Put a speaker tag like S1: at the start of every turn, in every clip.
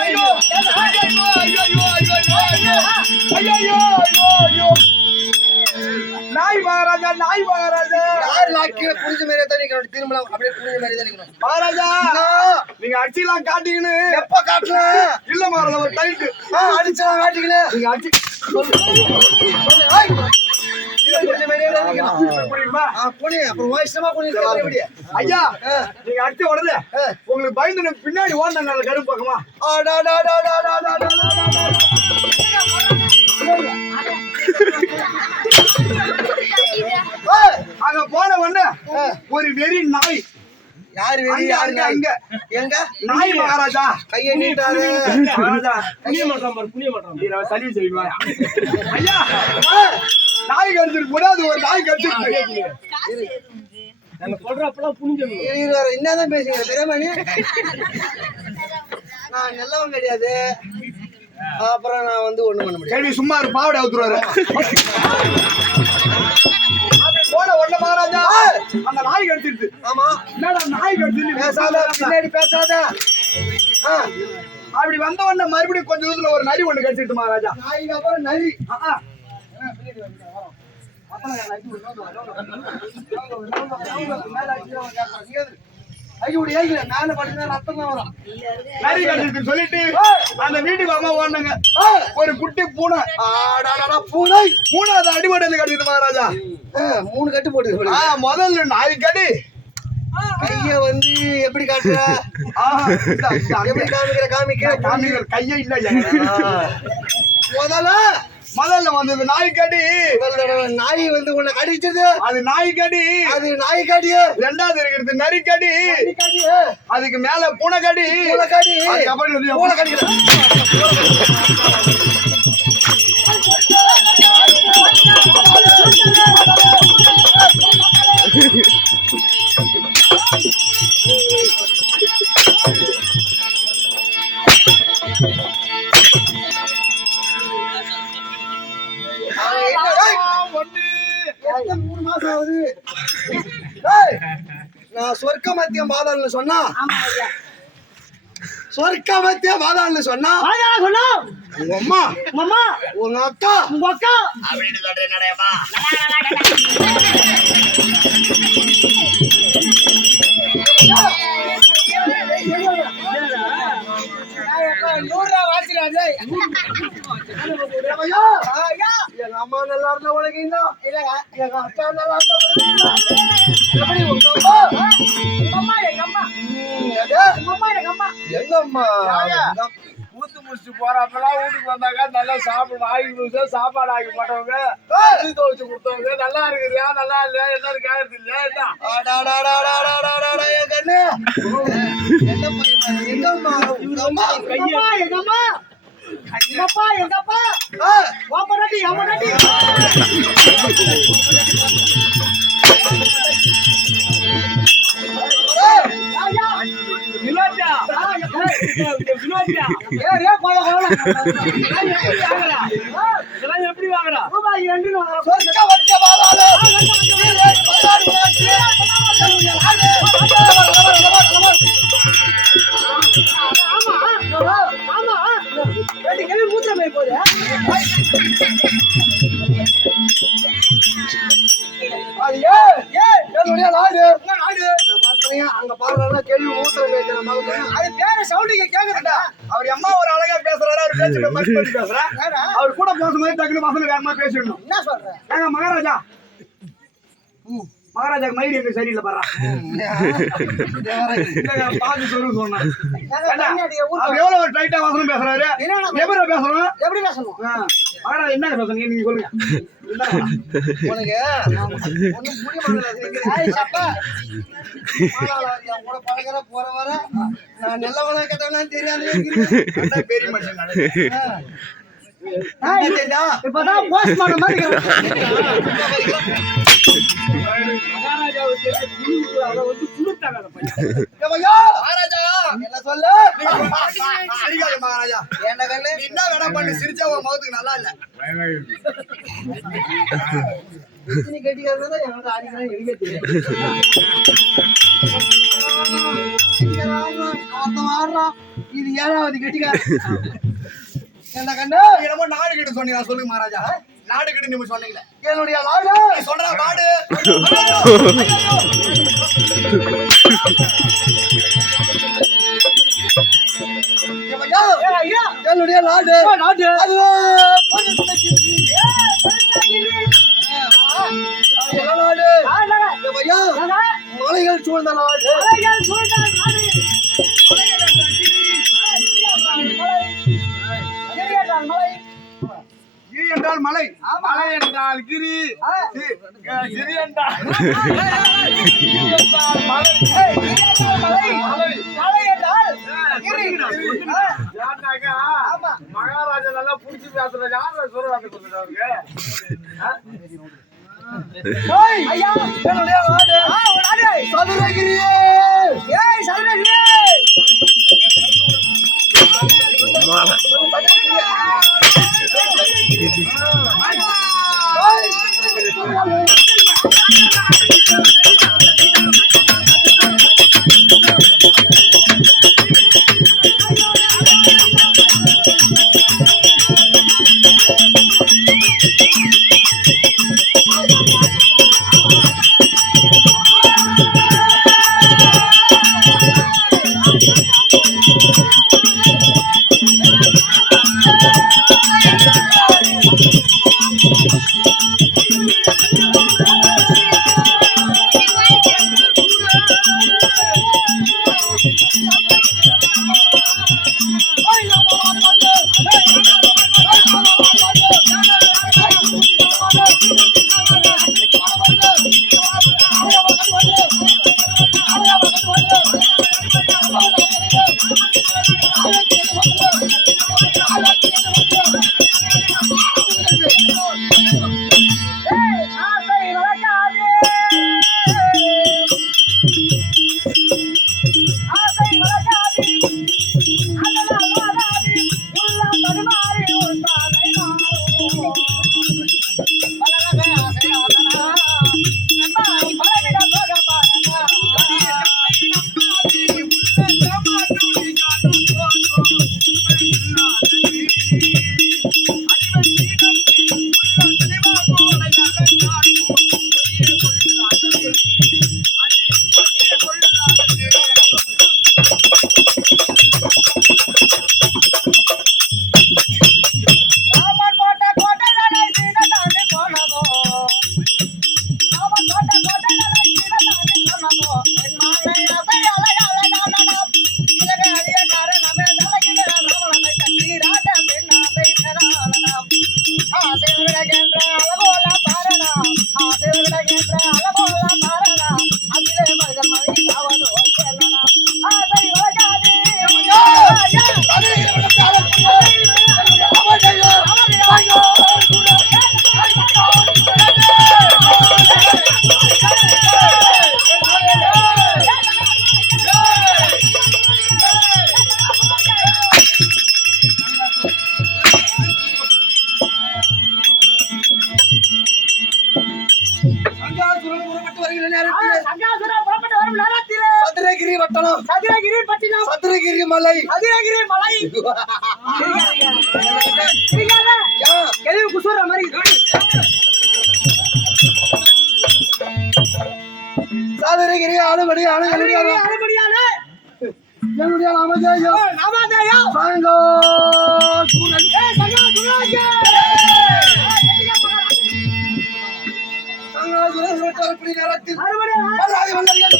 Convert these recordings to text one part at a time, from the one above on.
S1: ஐயோ ஐயோ ஐயோ ஐயோ
S2: நாய் மகாராஜா
S1: நாய் மகாராஜா யார் லாக்கில புரிஞ்ச
S2: மாதிரி தான் நிக்கணும்? திரும்ப
S1: அப்படியே புரிஞ்ச மாதிரி தான்
S2: நிக்கணும். மகாராஜா நீங்க அடிச்சுலாம் காட்டிக்கினு.
S1: எப்ப காட்டலாம் இல்ல மகாராஜா ஒரு டைட் அடிச்சலாம் காட்டிக்கினு. நீங்க அடிச்சு உங்களுக்கு பயந்து
S2: பின்னாடி ஓடினாங்க கரும்பு
S1: பக்கமா? ஆடா அங்க போன உடனே
S2: ஒரு வெறி நாய். யாரு அங்க, வெளிய யாரு அங்க. எங்க? நாய் மகாராஜா.
S1: கையை நீட்டாத. மகாராஜா புனிய
S2: மாட்டான் பாரு புனிய மாட்டான்
S1: நீ நான் சரி செய்வாயா ஐயா
S2: நாய் கடிச்சிருக்கு
S1: கூடாது. ஒரு நாய் கடிச்சிருக்கு.
S2: இரு, இரு, இரு, என்னதான் பேசுங்க பிரேமணி? நான் நல்லவன் கிடையாது. அப்புறம் நான்
S1: வந்து ஒண்ணும் பண்ண கேள்வி
S2: சும்மா இரு பாவடை ஊத்துருவாரு
S1: போன ஒண்ணு மகாராஜா அந்த நாய் கடிச்சிருச்சு. ஆமா.
S2: என்னடா நாய் கடிச்சிருச்சு? பேசாத பின்னாடி
S1: பேசாத. அப்படி வந்த உடனே மறுபடியும் கொஞ்ச
S2: தூரத்துல ஒரு நரி ஒண்ணு கடிச்சிருச்சு
S1: மகாராஜா. நாய்க்கு அப்புறம் நரி. ஒரு குட்டி பூனை. பூனை. அது அடிபடையில கிடைச்சது மகாராஜா. மூணு கட்டு போட்டு முதல்ல நாய் கடி
S2: கைய வந்து எப்படி காட்டுற? எப்படி காமிக்கிற?
S1: காமிக்கிற காமிகள் கையே இல்ல. முதல்ல முதல்ல வந்தது நாய் கடி. நாய் வந்து உன்னை கடிச்சது அது நாய் கடி. அது நாய் கடியே ரெண்டாவது இருக்கிறது நரி கடி. அதுக்கு மேல பூனை கடி. பூனை கடி. பூனை கடிக்கிற மூணு மாசம் ஆகுது நான் சொர்க்க மத்தியம் பாதாள்னு சொன்னா சொர்க்க சொன்னா சொன்னா உங்க அக்கா உங்க அக்கா அப்படின்னு சொல்றேன் நூறுரூவா வாசிடாது எங்க அம்மா நல்லா இருந்தா உலகினா இல்லங்க எங்க நல்லா இருந்தா எப்படி உங்க அம்மா அம்மா எங்க அம்மா ஊத்து முடிச்சு போறாப்பெல்லாம் வீட்டுக்கு வந்தாங்க நல்லா சாப்பிடு ஆகி கொடுத்து சாப்பாடு ஆகி போட்டவங்க துணி கொடுத்தவங்க நல்லா இருக்குதுயா நல்லா இல்லையா என்னன்னு கேட்கறது இல்லையா என்ன என்ன எங்கம்மா எங்கம்மா எங்கம்மா எங்கப்பா எங்கப்பா ஓப்பனாட்டி ஓப்பனாட்டி எப்படி வாங்குறா வாங்குறா அங்க பாருங்க கேள்வி மூத்திரம் பேசுற மாதிரி. அவர் அம்மா ஒரு அழகா பேசுறாரு அவர் பேசுற மாதிரி பேசுறேன் அவர் கூட பேசும்போது டக்குனு பசங்க வேகமா பேசிடணும். என்ன சொல்ற? ஏங்க மகாராஜா? மகாராஜா மயிர் எங்க சரியில்லை பாரா? பாத்து சொல்லு சொன்னா எவ்வளவு டைட்டா வசனம் பேசுறாரு? எப்படி பேசுறோம்? எப்படி பேசணும்? ஆனா என்ன சொல்லுங்க நீங்க சொல்லுங்க. போற வர நான் நல்லவனா கேட்டவனா தெரியாது பெரிய மனுஷன் இப்பதான் போஸ்ட் மார்டம் நல்லா இல்ல. இது ஏழாவது கட்டிக்காரன் என்ன கண்ணு என்னமோ நாடு கிட்ட சொன்னீங்க சொல்லுங்க மகாராஜா நாடு கிட்ட நீங்க சொன்னீங்களே என்னுடைய நாடு சொல்றா பாடு? என்னுடைய நாடு நாடு அது என்ன நாடு மலைகள் சூழ்ந்த நாடு கிரி என்றால் மலை. மலை என்றால் கிரி. சி- அஹ் கிரி என்றால் ஏன்னாக்கா, மகாராஜா நல்லா புடிச்சு பேசுற யார சொல்றாங்க அவருக்கு என்னுடைய நாடு சதுரகிரியே Gracias. Fala நேரத்தில் சதுரகிரி வட்டணம். சதுரகிரி பட்டினம். சதுரகிரி மலை. சதுரகிரி மலை. எதுவும் குசுற மாதிரி? சதுரகிரி ஆளுபடி ஆளுநர் அதுபடியான என்னுடைய நாமதேயம் நாமாதேயா சாங்கோ சூரன் சங்கா சுராஜே புறப்பட்டு நேரத்தில் மல்லாதி வட்டர்கள்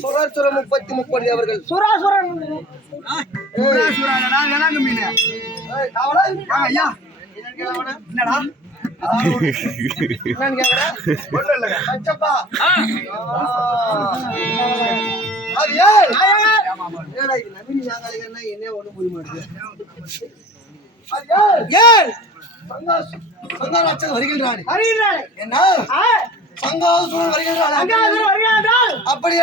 S1: சுரசுரம் முப்பத்தி முப்பது அவர்கள். சுராசுரன். வேளாங்க மீன் என்னடா? என்னைய ஒண்ணும் புரிய சங்காராட்சன் வருகின்றான் அறிகிறாரே என்ன சங்காசுரன் வருகிறார்கள் அப்படி